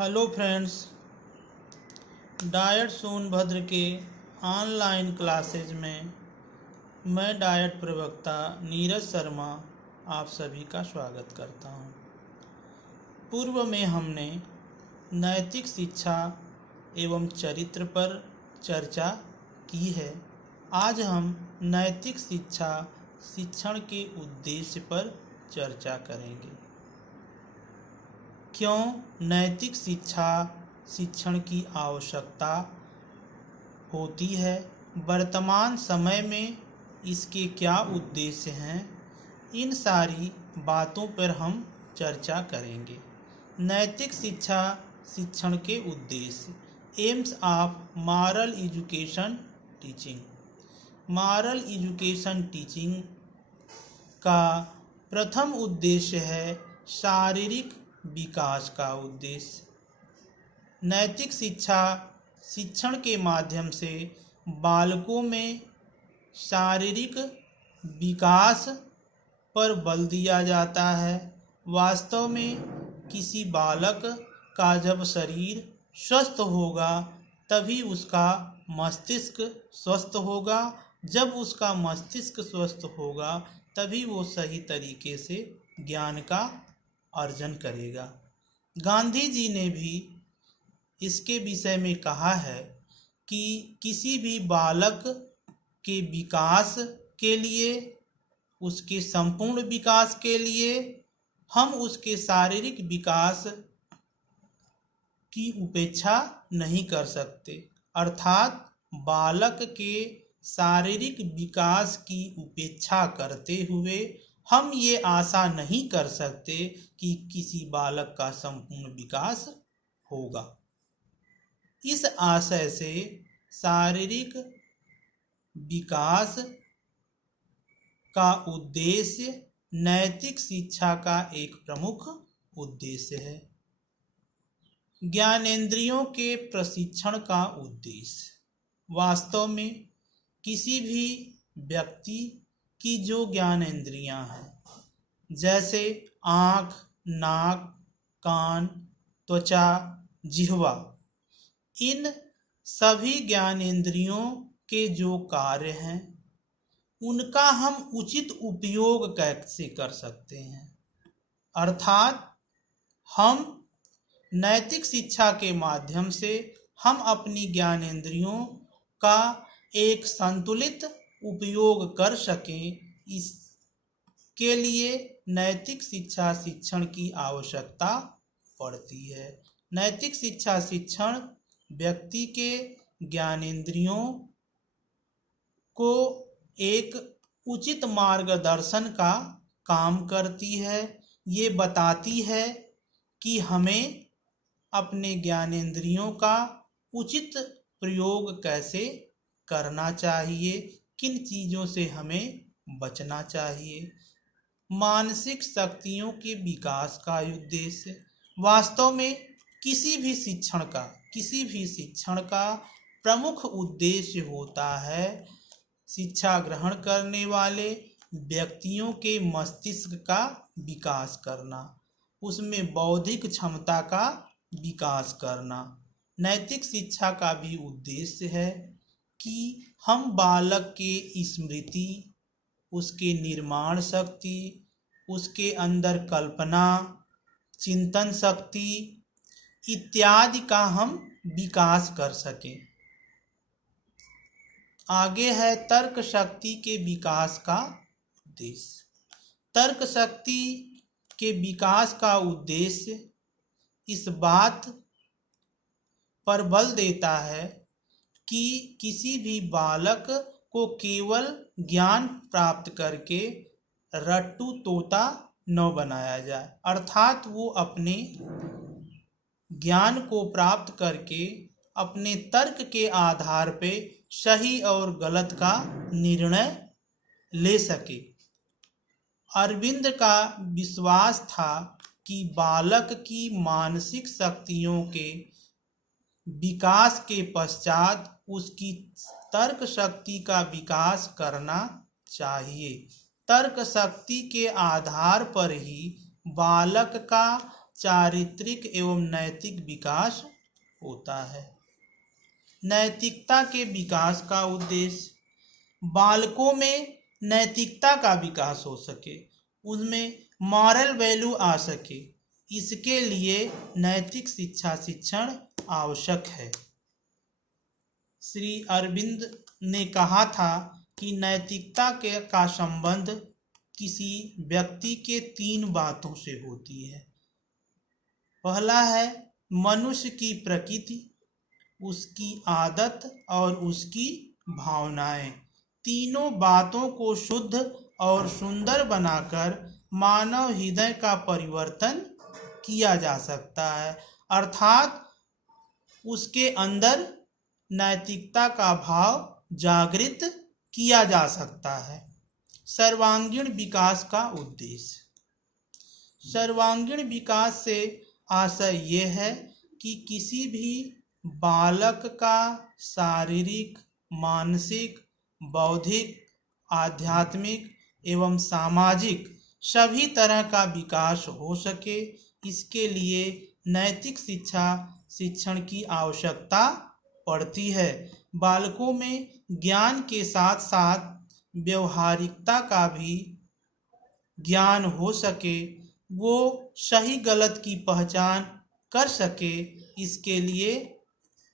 Hello friends, diet Sonbhadra के online classes में मैं डाइट प्रवक्ता नीरज शर्मा आप सभी का स्वागत करता हूं। पूर्व में हमने नैतिक शिक्षा एवं चरित्र पर चर्चा की है। आज हम नैतिक शिक्षा शिक्षण के उद्देश्य पर चर्चा करेंगे। क्यों नैतिक शिक्षा शिक्षण की आवश्यकता होती है, वर्तमान समय में इसके क्या उद्देश्य हैं, इन सारी बातों पर हम चर्चा करेंगे। नैतिक शिक्षा शिक्षण के उद्देश्य। AIIMS of moral education teaching. Moral education teaching का प्रथम उद्देश्य है शारीरिक विकास का उद्देश्य। नैतिक शिक्षा शिक्षण के माध्यम से बालकों में शारीरिक विकास पर बल दिया जाता है। वास्तव में किसी बालक का जब शरीर स्वस्थ होगा तभी उसका मस्तिष्क स्वस्थ होगा। जब उसका मस्तिष्क स्वस्थ होगा तभी वो सही तरीके से ज्ञान का अर्जन करेगा। गांधी जी ने भी इसके विषय में कहा है कि किसी भी बालक के विकास के लिए, उसके संपूर्ण विकास के लिए हम उसके शारीरिक विकास की उपेक्षा नहीं कर सकते। अर्थात बालक के शारीरिक विकास की उपेक्षा करते हुए हम ये आशा नहीं कर सकते कि किसी बालक का संपूर्ण विकास होगा। इस आशय से शारीरिक विकास का उद्देश्य नैतिक शिक्षा का एक प्रमुख उद्देश्य है। ज्ञानेंद्रियों के प्रशिक्षण का उद्देश्य। वास्तव में किसी भी व्यक्ति की जो ज्ञानेंद्रियां हैं, जैसे आँख, नाक, कान, त्वचा, जिह्वा, इन सभी ज्ञानेंद्रियों के जो कार्य हैं उनका हम उचित उपयोग कैसे कर सकते हैं। अर्थात हम नैतिक शिक्षा के माध्यम से हम अपनी ज्ञानेंद्रियों का एक संतुलित उपयोग कर सकें, इसके लिए नैतिक शिक्षा शिक्षण की आवश्यकता पड़ती है। नैतिक शिक्षा शिक्षण व्यक्ति के ज्ञानेंद्रियों को एक उचित मार्गदर्शन का काम करती है। ये बताती है कि हमें अपने ज्ञानेंद्रियों का उचित प्रयोग कैसे करना चाहिए, किन चीज़ों से हमें बचना चाहिए। मानसिक शक्तियों के विकास का उद्देश्य। वास्तव में किसी भी शिक्षण का प्रमुख उद्देश्य होता है शिक्षा ग्रहण करने वाले व्यक्तियों के मस्तिष्क का विकास करना, उसमें बौद्धिक क्षमता का विकास करना। नैतिक शिक्षा का भी उद्देश्य है कि हम बालक के स्मृति, उसके निर्माण शक्ति, उसके अंदर कल्पना, चिंतन शक्ति इत्यादि का हम विकास कर सकें। आगे है तर्क शक्ति के विकास का उद्देश्य। तर्क शक्ति के विकास का उद्देश्य इस बात पर बल देता है कि किसी भी बालक को केवल ज्ञान प्राप्त करके रट्टू तोता न बनाया जाए। अर्थात वो अपने ज्ञान को प्राप्त करके अपने तर्क के आधार पे सही और गलत का निर्णय ले सके। अरविंद का विश्वास था कि बालक की मानसिक शक्तियों के विकास के पश्चात उसकी तर्क शक्ति का विकास करना चाहिए। तर्क शक्ति के आधार पर ही बालक का चारित्रिक एवं नैतिक विकास होता है। नैतिकता के विकास का उद्देश्य, बालकों में नैतिकता का विकास हो सके, उनमें मॉरल वैल्यू आ सके, इसके लिए नैतिक शिक्षा शिक्षण आवश्यक है। श्री अरविंद ने कहा था कि नैतिकता का संबंध किसी व्यक्ति के 3 बातों से होती है। पहला है मनुष्य की प्रकृति, उसकी आदत और उसकी भावनाएं। तीनों बातों को शुद्ध और सुंदर बनाकर मानव हृदय का परिवर्तन किया जा सकता है, अर्थात उसके अंदर नैतिकता का भाव जागृत किया जा सकता है। सर्वांगीण विकास का उद्देश्य, सर्वांगीण विकास से आशय ये है कि किसी भी बालक का शारीरिक, मानसिक, बौद्धिक, आध्यात्मिक एवं सामाजिक सभी तरह का विकास हो सके, इसके लिए नैतिक शिक्षा शिक्षण की आवश्यकता पड़ती है। बालकों में ज्ञान के साथ साथ व्यवहारिकता का भी ज्ञान हो सके, वो सही गलत की पहचान कर सके, इसके लिए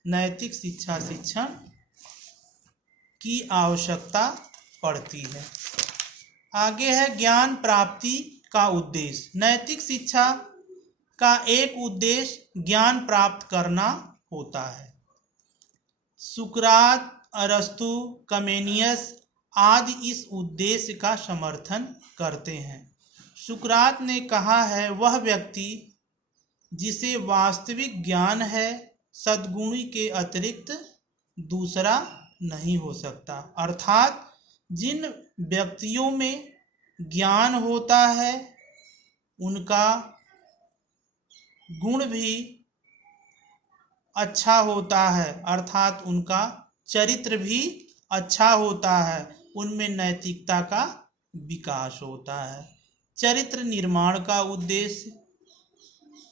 नैतिक शिक्षा शिक्षण की आवश्यकता पड़ती है। आगे है ज्ञान प्राप्ति का उद्देश्य। नैतिक शिक्षा का एक उद्देश्य ज्ञान प्राप्त करना होता है। सुकरात, अरस्तु, कमेनियस आदि इस उद्देश्य का समर्थन करते हैं। सुकरात ने कहा है, वह व्यक्ति जिसे वास्तविक ज्ञान है, सद्गुणी के अतिरिक्त दूसरा नहीं हो सकता, अर्थात जिन व्यक्तियों में ज्ञान होता है उनका गुण भी अच्छा होता है, अर्थात उनका चरित्र भी अच्छा होता है, उनमें नैतिकता का विकास होता है। चरित्र निर्माण का उद्देश्य,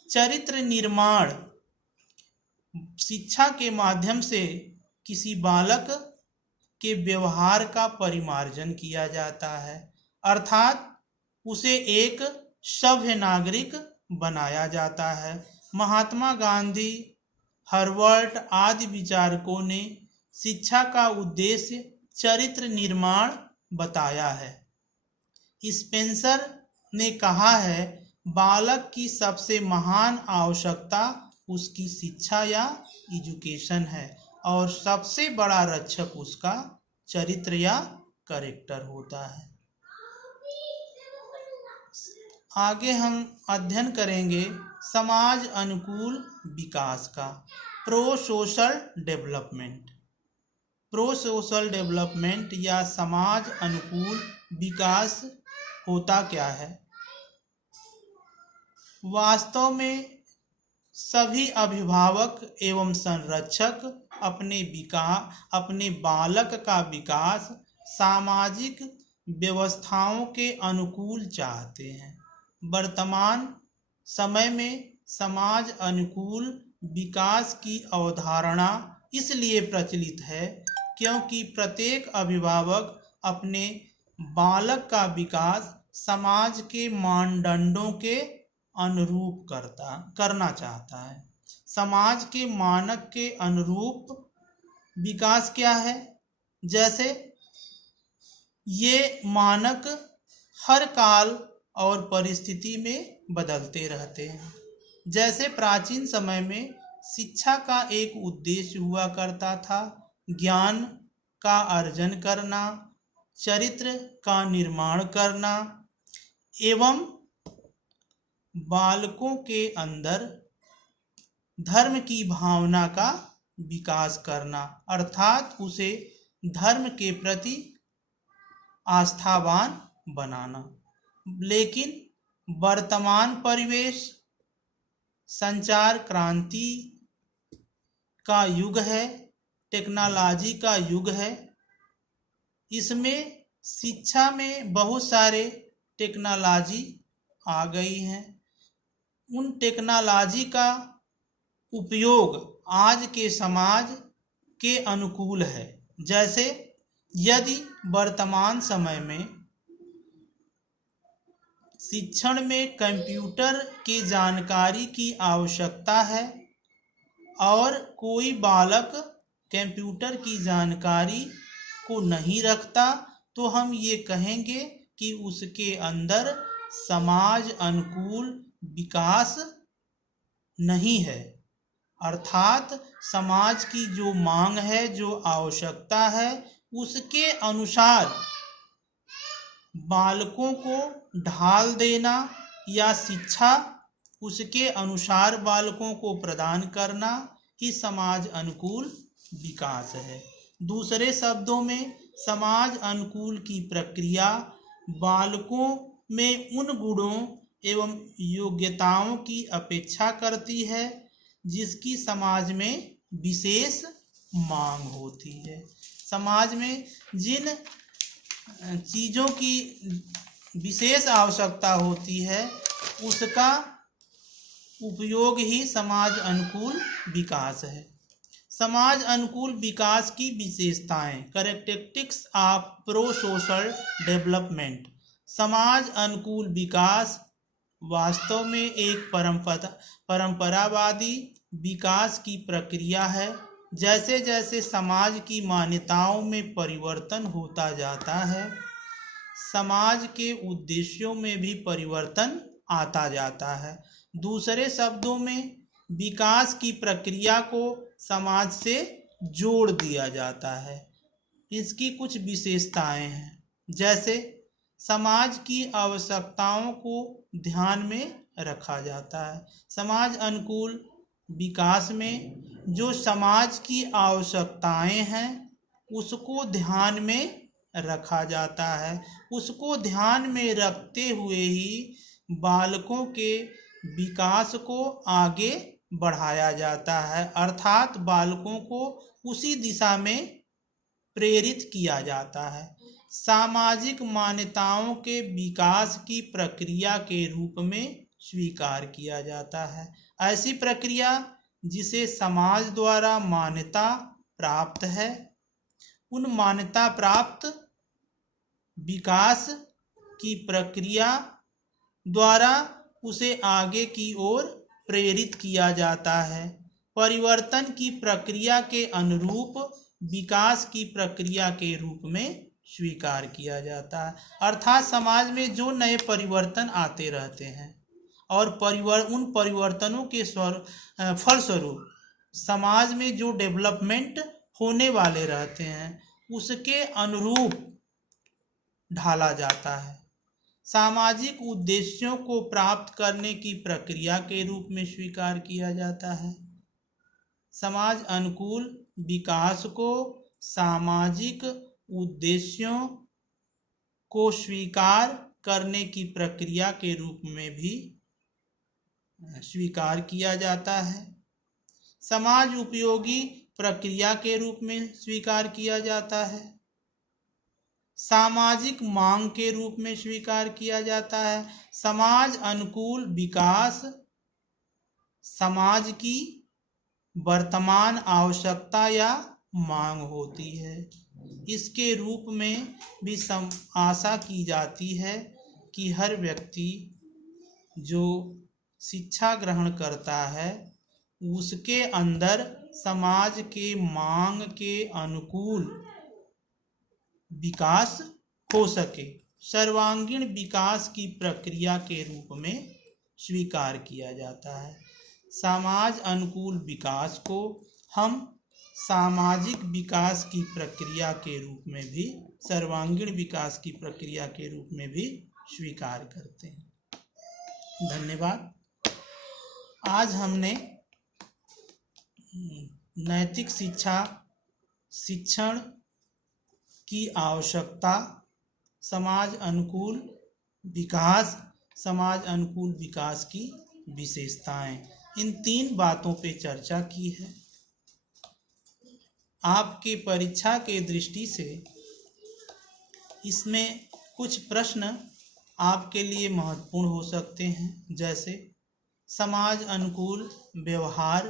चरित्र निर्माण शिक्षा के माध्यम से किसी बालक के व्यवहार का परिमार्जन किया जाता है, अर्थात उसे एक सभ्य नागरिक बनाया जाता है। महात्मा गांधी, हर्बर्ट आदि विचारकों ने शिक्षा का उद्देश्य चरित्र निर्माण बताया है। स्पेंसर ने कहा है, बालक की सबसे महान आवश्यकता उसकी शिक्षा या एजुकेशन है और सबसे बड़ा रक्षक उसका चरित्र या कैरेक्टर होता है। आगे हम अध्ययन करेंगे समाज अनुकूल विकास का, pro social development. Pro social development या समाज अनुकूल विकास होता क्या है? वास्तव में सभी अभिभावक एवं संरक्षक अपने बालक का विकास सामाजिक व्यवस्थाओं के अनुकूल चाहते हैं। वर्तमान समय में समाज अनुकूल विकास की अवधारणा इसलिए प्रचलित है क्योंकि प्रत्येक अभिभावक अपने बालक का विकास समाज के मानदंडों के अनुरूप करना चाहता है। समाज के मानक के अनुरूप विकास क्या है? जैसे ये मानक हर काल और परिस्थिति में बदलते रहते हैं। जैसे प्राचीन समय में शिक्षा का एक उद्देश्य हुआ करता था, ज्ञान का अर्जन करना, चरित्र का निर्माण करना एवं बालकों के अंदर धर्म की भावना का विकास करना, अर्थात उसे धर्म के प्रति आस्थावान बनाना। लेकिन वर्तमान परिवेश संचार क्रांति का युग है, टेक्नोलॉजी का युग है। इसमें शिक्षा में बहुत सारे टेक्नोलॉजी आ गई हैं। उन टेक्नोलॉजी का उपयोग आज के समाज के अनुकूल है। जैसे यदि वर्तमान समय में शिक्षण में कंप्यूटर की जानकारी की आवश्यकता है और कोई बालक कंप्यूटर की जानकारी को नहीं रखता, तो हम ये कहेंगे कि उसके अंदर समाज अनुकूल विकास नहीं है। अर्थात समाज की जो मांग है, जो आवश्यकता है, उसके अनुसार बालकों को ढाल देना या शिक्षा उसके अनुसार बालकों को प्रदान करना ही समाज अनुकूल विकास है। दूसरे शब्दों में समाज अनुकूल की प्रक्रिया बालकों में उन गुणों एवं योग्यताओं की अपेक्षा करती है जिसकी समाज में विशेष मांग होती है। समाज में जिन चीज़ों की विशेष आवश्यकता होती है उसका उपयोग ही समाज अनुकूल विकास है। समाज अनुकूल विकास की विशेषताएं, characteristics of pro social development. समाज अनुकूल विकास वास्तव में एक परंपरावादी विकास की प्रक्रिया है। जैसे जैसे समाज की मान्यताओं में परिवर्तन होता जाता है, समाज के उद्देश्यों में भी परिवर्तन आता जाता है। दूसरे शब्दों में विकास की प्रक्रिया को समाज से जोड़ दिया जाता है। इसकी कुछ विशेषताएं हैं, जैसे समाज की आवश्यकताओं को ध्यान में रखा जाता है। समाज अनुकूल विकास में जो समाज की आवश्यकताएं हैं उसको ध्यान में रखा जाता है। उसको ध्यान में रखते हुए ही बालकों के विकास को आगे बढ़ाया जाता है, अर्थात बालकों को उसी दिशा में प्रेरित किया जाता है। सामाजिक मान्यताओं के विकास की प्रक्रिया के रूप में स्वीकार किया जाता है। ऐसी प्रक्रिया जिसे समाज द्वारा मान्यता प्राप्त है, उन मान्यता प्राप्त विकास की प्रक्रिया द्वारा उसे आगे की ओर प्रेरित किया जाता है। परिवर्तन की प्रक्रिया के अनुरूप विकास की प्रक्रिया के रूप में स्वीकार किया जाता है। अर्थात समाज में जो नए परिवर्तन आते रहते हैं और उन परिवर्तनों के फलस्वरूप समाज में जो डेवलपमेंट होने वाले रहते हैं उसके अनुरूप ढाला जाता है। सामाजिक उद्देश्यों को प्राप्त करने की प्रक्रिया के रूप में स्वीकार किया जाता है। समाज अनुकूल विकास को सामाजिक उद्देश्यों को स्वीकार करने की प्रक्रिया के रूप में भी स्वीकार किया जाता है। समाज उपयोगी प्रक्रिया के रूप में स्वीकार किया जाता है। सामाजिक मांग के रूप में स्वीकार किया जाता है। समाज अनुकूल विकास समाज की वर्तमान आवश्यकता या मांग होती है। इसके रूप में भी आशा की जाती है कि हर व्यक्ति जो शिक्षा ग्रहण करता है उसके अंदर समाज के मांग के अनुकूल विकास हो सके, सर्वांगीण विकास की प्रक्रिया के रूप में स्वीकार किया जाता है। समाज अनुकूल विकास को हम सामाजिक विकास की प्रक्रिया के रूप में भी, सर्वांगीण विकास की प्रक्रिया के रूप में भी स्वीकार करते हैं। धन्यवाद। आज हमने नैतिक शिक्षा, शिक्षण की आवश्यकता, समाज अनुकूल विकास, समाज अनुकूल विकास की विशेषताएं, इन 3 बातों पे चर्चा की है। आपके परीक्षा के दृष्टि से इसमें कुछ प्रश्न आपके लिए महत्वपूर्ण हो सकते हैं। जैसे समाज अनुकूल व्यवहार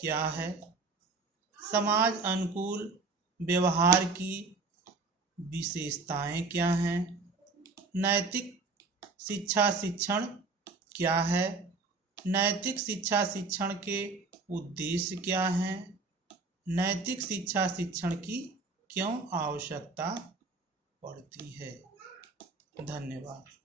क्या है? समाज अनुकूल व्यवहार की विशेषताएं क्या हैं? नैतिक शिक्षा शिक्षण क्या है? नैतिक शिक्षा शिक्षण के उद्देश्य क्या हैं? नैतिक शिक्षा शिक्षण की क्यों आवश्यकता पड़ती है? धन्यवाद।